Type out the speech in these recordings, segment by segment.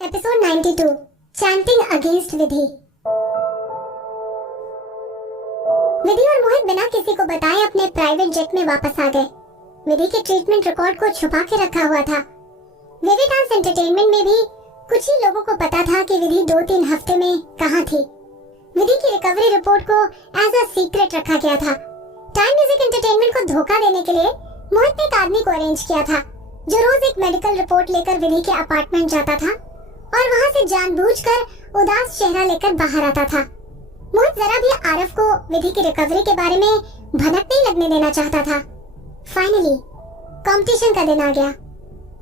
Episode 92 chanting against विधि। विधि और मोहित बिना किसी को बताए अपने प्राइवेट जेट में वापस आ गए। विधि के ट्रीटमेंट रिकॉर्ड को छुपा के रखा हुआ था। विधि डांस एंटरटेनमेंट में भी कुछ ही लोगों को पता था कि विधि 2-3 हफ्ते में कहाँ थी। विधि की रिकवरी रिपोर्ट को एज अ सीक्रेट रखा गया था। टाइम म्यूजिक एंटरटेनमेंट को धोखा देने के लिए मोहित ने एक आदमी को अरेंज किया था जो रोज एक मेडिकल रिपोर्ट लेकर विधि के अपार्टमेंट जाता था और वहाँ से जानबूझकर उदास चेहरा लेकर बाहर आता था। मोहित जरा भी आरव को विधि की रिकवरी के बारे में भनक नहीं लगने देना चाहता था। फाइनली कंपटीशन का दिन आ गया।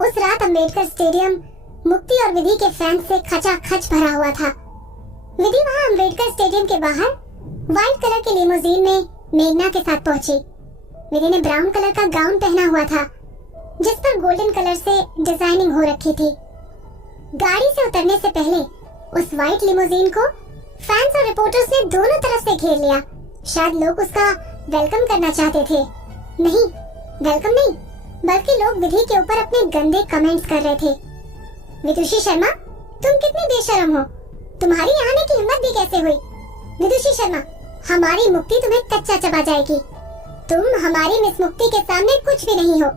उस रात अंबेडकर स्टेडियम मुक्ति और विधि के फैंस से खचाखच भरा हुआ था। विधि वहाँ अंबेडकर स्टेडियम के बाहर व्हाइट कलर के लिमोजीन में मेघना के साथ पहुंची। विधि ने ब्राउन कलर का गाउन पहना हुआ था जिस पर गोल्डन कलर से डिजाइनिंग हो रखी थी। गाड़ी से उतरने से पहले उस व्हाइट लिमोजीन को फैंस और रिपोर्टर्स ने दोनों तरफ से घेर लिया। शायद लोग उसका वेलकम करना चाहते थे। नहीं, वेलकम नहीं, बल्कि लोग विधि के ऊपर अपने गंदे कमेंट्स कर रहे थे। विदुषी शर्मा, तुम कितनी बेशर्म हो, तुम्हारी आने की हिम्मत भी कैसे हुई? विदुषी शर्मा, हमारी मुक्ति तुम्हें कच्चा चबा जाएगी। तुम हमारी मिस मुक्ति के सामने कुछ भी नहीं हो।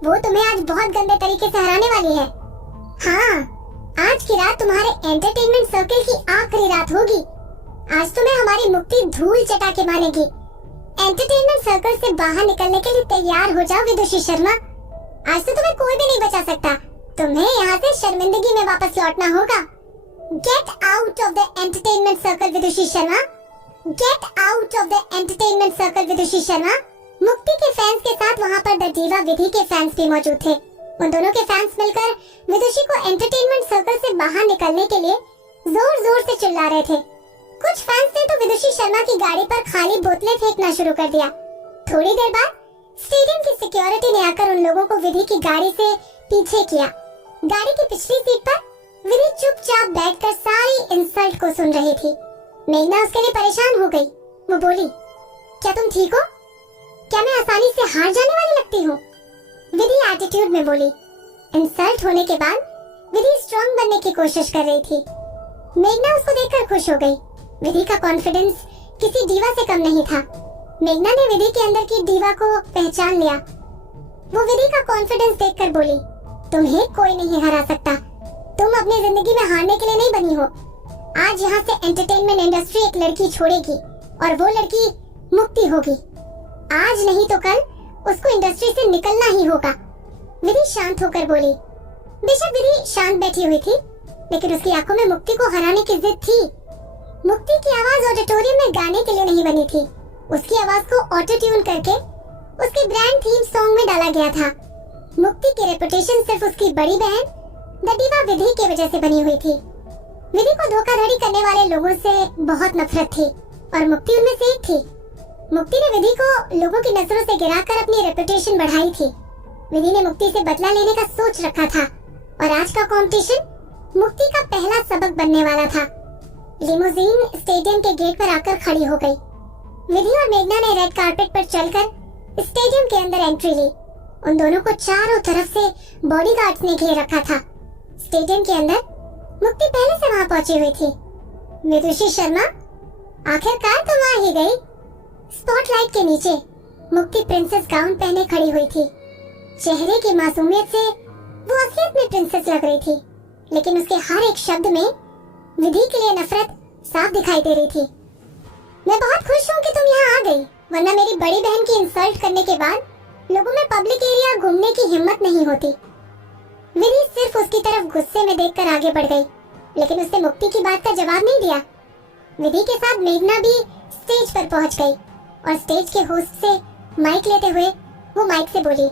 वो तुम्हें आज बहुत गंदे तरीके से हराने वाली है। हाँ, आज की रात तुम्हारे एंटरटेनमेंट सर्कल की आखिरी रात होगी। आज तुम्हें हमारी मुक्ति धूल चटा के मानेगी। एंटरटेनमेंट सर्कल से बाहर निकलने के लिए तैयार हो जाओ विदुषी शर्मा। आज तो तुम्हें कोई भी नहीं बचा सकता। तुम्हें यहाँ से शर्मिंदगी में वापस लौटना होगा। Get out of the entertainment circle Vidushi Sharma. Get out of the entertainment circle Vidushi Sharma. Mukti के फैंस के साथ वहाँ पर द डीवा विधि के फैंस भी मौजूद थे। उन दोनों के फैंस मिलकर विदुषी को एंटरटेनमेंट सर्कल से बाहर निकलने के लिए जोर जोर से चिल्ला रहे थे। कुछ फैंस ने तो विदुषी शर्मा की गाड़ी पर खाली बोतलें फेंकना शुरू कर दिया। थोड़ी देर बाद स्टेडियम की सिक्योरिटी ने आकर उन लोगों को विधि की गाड़ी से पीछे किया। गाड़ी की पिछली सीट पर विधि चुपचाप बैठकर सारी इंसल्ट को सुन रही थी। मेघना उसके लिए परेशान हो गई। वो बोली, क्या तुम ठीक हो? क्या मैं आसानी से हार जाने वाली लगती हूँ? विधि एटीट्यूड में बोली। इंसल्ट होने के बाद विधि स्ट्रांग बनने की कोशिश कर रही थी। मेघना उसको देखकर खुश हो गई। विधि का कॉन्फिडेंस किसी डीवा से कम नहीं था। मेघना ने विधि के अंदर की डीवा को पहचान लिया। वो विधि का कॉन्फिडेंस देखकर बोली, तुम्हें कोई नहीं हरा सकता। तुम अपनी जिंदगी में हारने के लिए नहीं बनी हो। आज यहाँ से एंटरटेनमेंट इंडस्ट्री एक लड़की छोड़ेगी और वो लड़की मुक्ति होगी। आज नहीं तो कल उसको इंडस्ट्री से निकलना ही होगा। विधि शांत होकर बोली। बेशक विधि शांत बैठी हुई थी, लेकिन उसकी आंखों में मुक्ति को हराने की जिद थी। मुक्ति की आवाज ऑडिटोरियम में गाने के लिए नहीं बनी थी। उसकी आवाज को ऑटो ट्यून करके उसके ब्रांड थीम सॉन्ग में डाला गया था। मुक्ति की रेपुटेशन सिर्फ उसकी बड़ी बहन द डीवा विधि की वजह से बनी हुई थी। विधि को धोखाधड़ी करने वाले लोगों से बहुत नफरत थी और मुक्ति उनमें से एक थी। मुक्ति ने विधि को लोगों की नजरों से गिराकर अपनी रेपुटेशन बढ़ाई थी। विधि ने मुक्ति से बदला लेने का सोच रखा था और आज का कंपटीशन मुक्ति का पहला सबक बनने वाला था। लिमोजीन स्टेडियम के गेट पर आकर खड़ी हो गई। विधि और मेघना ने रेड कारपेट पर चलकर स्टेडियम के अंदर एंट्री ली। उन दोनों को चारों तरफ से बॉडीगार्ड्स ने घेर रखा था। स्टेडियम के अंदर मुक्ति पहले से वहां पहुंची हुई थी। विदुषी शर्मा, आखिरकार तुम आ ही गई। स्पॉटलाइट के नीचे मुक्ति प्रिंसेस गाउन पहने खड़ी हुई थी। चेहरे की मासूमियत से वो असलियत में प्रिंसेस लग रही थी, लेकिन उसके हर एक शब्द में विधि के लिए नफरत साफ दिखाई दे रही थी। मैं बहुत खुश हूँ कि तुम यहाँ आ गई, वरना मेरी बड़ी बहन की इंसल्ट करने के बाद लोगों में पब्लिक एरिया घूमने की हिम्मत नहीं होती। विधि सिर्फ उसकी तरफ गुस्से में देखकर आगे बढ़ गई, लेकिन उसने मुक्ति की बात का जवाब नहीं दिया। विधि के साथ मेघना भी स्टेज पर पहुंच गई और स्टेज के होस्ट से माइक लेते हुए वो माइक से बोली,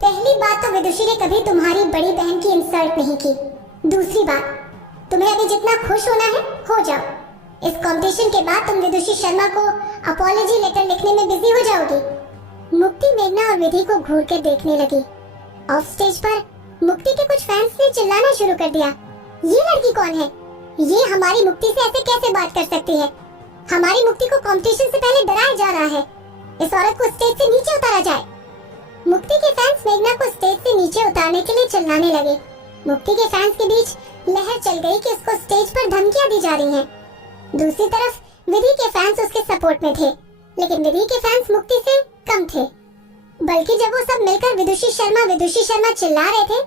पहली बात तो विदुषी ने कभी तुम्हारी बड़ी बहन की इंसल्ट नहीं की। दूसरी बात, तुम्हें अभी जितना खुश होना है हो जाओ। इस कंपटीशन के बाद तुम विदुषी शर्मा को अपॉलॉजी लेटर लिखने में बिजी हो जाओगी। मुक्ति मेघना और विधि को घूर कर देखने लगी। ऑफ स्टेज पर मुक्ति के कुछ फैंस ने चिल्लाना शुरू कर दिया, ये लड़की कौन है? ये हमारी मुक्ति से ऐसे कैसे बात कर सकती है? हमारी मुक्ति को कंपटीशन से पहले डराया जा रहा है। इस औरत को स्टेज से नीचे उतारा जाए। मुक्ति के फैंस मेघना को स्टेज से नीचे उतारने के लिए चिल्लाने लगे। मुक्ति के फैंस के बीच लहर चल गई कि उसको स्टेज पर धमकियां दी जा रही हैं। दूसरी तरफ विधि के फैंस उसके सपोर्ट में थे, लेकिन विधि के फैंस मुक्ति से कम थे। बल्कि जब वो सब मिलकर विदुषी शर्मा चिल्ला रहे थे,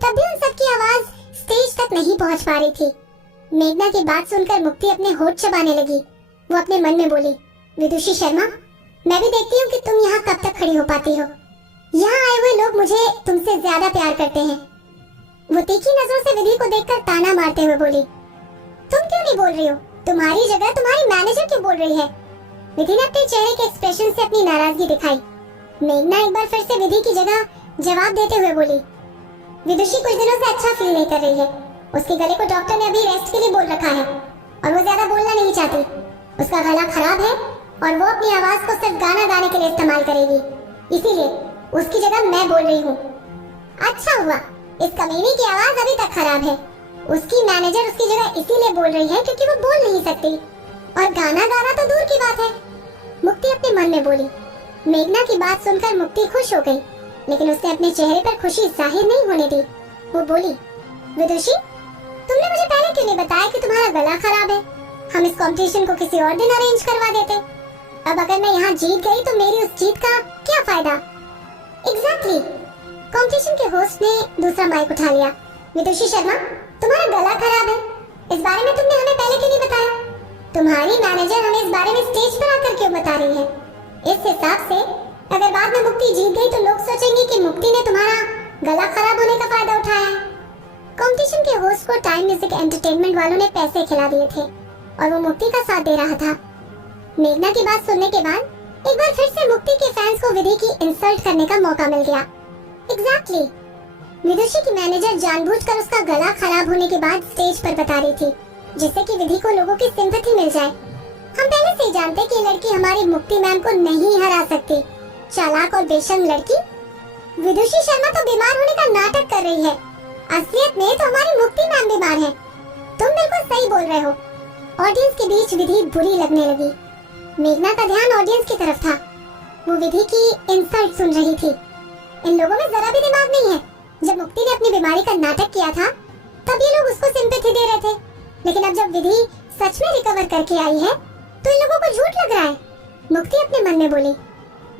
तब भी उन सबकी आवाज स्टेज तक नहीं पहुंच पा रही थी। मेघना की बात सुनकर मुक्ति अपने होठ चबाने लगी। वो अपने मन में बोली, विदुषी शर्मा, मैं भी देखती हूँ कि तुम यहाँ कब तक खड़ी हो पाती हो। यहाँ आए हुए लोग मुझे तुमसे ज्यादा प्यार करते हैं। वो तीखी नजरों से विधि को देखकर ताना मारते हुए बोली, तुम क्यों नहीं बोल रही हो? तुम्हारी जगह तुम्हारी मैनेजर क्यों बोल रही है? विधि ने अपने चेहरे के एक्सप्रेशन से अपनी नाराजगी दिखाई। मेघना एक बार फिर से विधि की जगह जवाब देते हुए बोली, विदुषी कुछ दिनों से अच्छा फील नहीं कर रही है। उसके गले को डॉक्टर ने अभी रेस्ट के लिए बोल रखा है और वो ज्यादा बोलना नहीं चाहती। उसका गला खराब है और वो अपनी आवाज को सिर्फ गाना गाने के लिए इस्तेमाल करेगी, इसीलिए उसकी जगह मैं बोल रही हूँ। अच्छा हुआ, इस कमीने की आवाज अभी तक खराब है। उसकी मैनेजर उसकी जगह इसीलिए बोल रही है क्योंकि वो बोल नहीं सकती, और गाना गाना तो दूर की बात है। मुक्ति अपने मन में बोली। मेघना की बात सुनकर मुक्ति खुश हो गई, लेकिन उसने अपने चेहरे पर खुशी जाहिर नहीं होने दी। वो बोली, विदुषी, तुमने मुझे पहले क्यों नहीं बताया कि तुम्हारा गला खराब है? हम इस कंपटीशन को किसी और दिन अरेंज करवा देते। अब अगर मैं यहाँ जीत गई तो मेरी उस जीत का क्या फायदा? एग्जैक्टली। कंपटीशन के होस्ट ने दूसरा माइक उठा लिया। विदुषी शर्मा, तुम्हारा गला खराब है, इस बारे में तुमने हमें पहले क्यों नहीं बताया? तुम्हारी मैनेजर हमें इस बारे में स्टेज पर आकर क्यों बता रही है? इस हिसाब से अगर बाद में मुक्ति जीत गई तो लोग सोचेंगे कि मुक्ति ने तुम्हारा गला खराब होने का फायदा उठाया है। कंपटीशन के होस्ट को टाइम म्यूजिक एंटरटेनमेंट वालों ने पैसे खिला दिए थे और वो मुक्ति का साथ दे रहा था। मेघना की बात सुनने के बाद एक बार फिर से मुक्ति के फैंस को विधि की इंसल्ट करने का मौका मिल गया। एग्जैक्टली। विदुषी की मैनेजर जानबूझकर उसका गला खराब होने के बाद स्टेज पर बता रही थी, जिससे कि विधि को लोगों की सिंपैथी मिल जाए। हम पहले से ही जानते कि ये लड़की हमारी मुक्ति मैम को नहीं हरा सकती। चालाक और बेशर्म लड़की। विदुषी शर्मा तो बीमार होने का नाटक कर रही है, असलियत में तो हमारी मुक्ति मैम बीमार है। तुम बिल्कुल सही बोल रहे हो। ऑडियंस के बीच विधि बुरी लगने लगी। मेघना का ध्यान ऑडियंस की तरफ था। वो विधि की इंसल्ट सुन रही थी। इन लोगों में जरा भी दिमाग नहीं है। जब मुक्ति ने अपनी बीमारी का नाटक किया था, तब ये लोग उसको सिंपैथी दे रहे थे, लेकिन अब जब विधि सच में रिकवर करके आई है, तो इन लोगों को झूठ लग रहा है। मुक्ति अपने मन में बोली।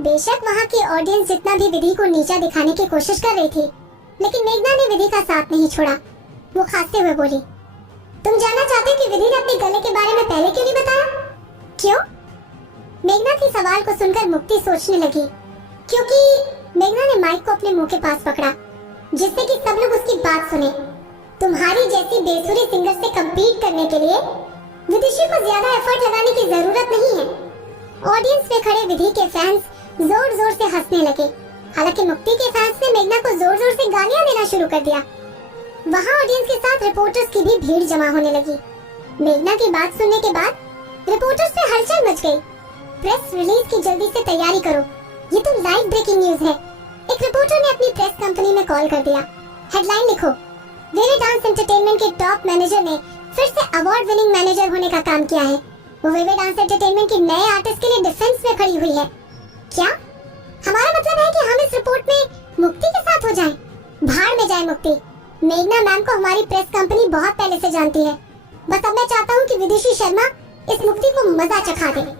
बेशक वहाँ की ऑडियंस जितना भी विधि को नीचा दिखाने की कोशिश कर रही थी, लेकिन मेघना ने विधि का साथ नहीं छोड़ा। वो खांसते हुए बोली, तुम जानना चाहते हो कि विधि ने अपने गले के बारे में पहले क्यों नहीं बताया? क्यों? मेघना के सवाल को सुनकर मुक्ति सोचने लगी, क्योंकि मेघना ने माइक को अपने मुंह के पास पकड़ा, जिससे कि सब लोग उसकी बात सुने। तुम्हारी जैसी बेसुरी सिंगर से कम्पीट करने के लिए विदुषी को ज्यादा एफर्ट लगाने की जरूरत नहीं है। ऑडियंस में खड़े विधि के फैंस जोर जोर से हंसने लगे। हालांकि मुक्ति के फैंस ने मेघना को जोर जोर से गालियां देना शुरू कर दिया। वहाँ ऑडियंस के साथ रिपोर्टर्स की भी भीड़ जमा होने लगी। मेघना की बात सुनने के बाद रिपोर्टर्स में हलचल मच गई। प्रेस रिलीज की जल्दी से तैयारी करो, ये तो लाइव ब्रेकिंग न्यूज है। एक रिपोर्टर ने अपनी प्रेस कंपनी में कॉल कर दिया। हेडलाइन लिखो, वेवे डांस एंटरटेनमेंट के टॉप मैनेजर ने फिर से अवार्ड विनिंग मैनेजर होने का काम किया है। वो वेवे डांस एंटरटेनमेंट के नए आर्टिस्ट के लिए डिफेंस में खड़ी हुई है। क्या हमारा मतलब है कि हम इस रिपोर्ट में मुक्ति के साथ हो जाएं? भाड़ में जाए मुक्ति। मेघना मैम को हमारी प्रेस कंपनी बहुत पहले से जानती है। बस अब मैं चाहता हूँ कि विदुषी शर्मा इस मुक्ति को मजा चखा दे।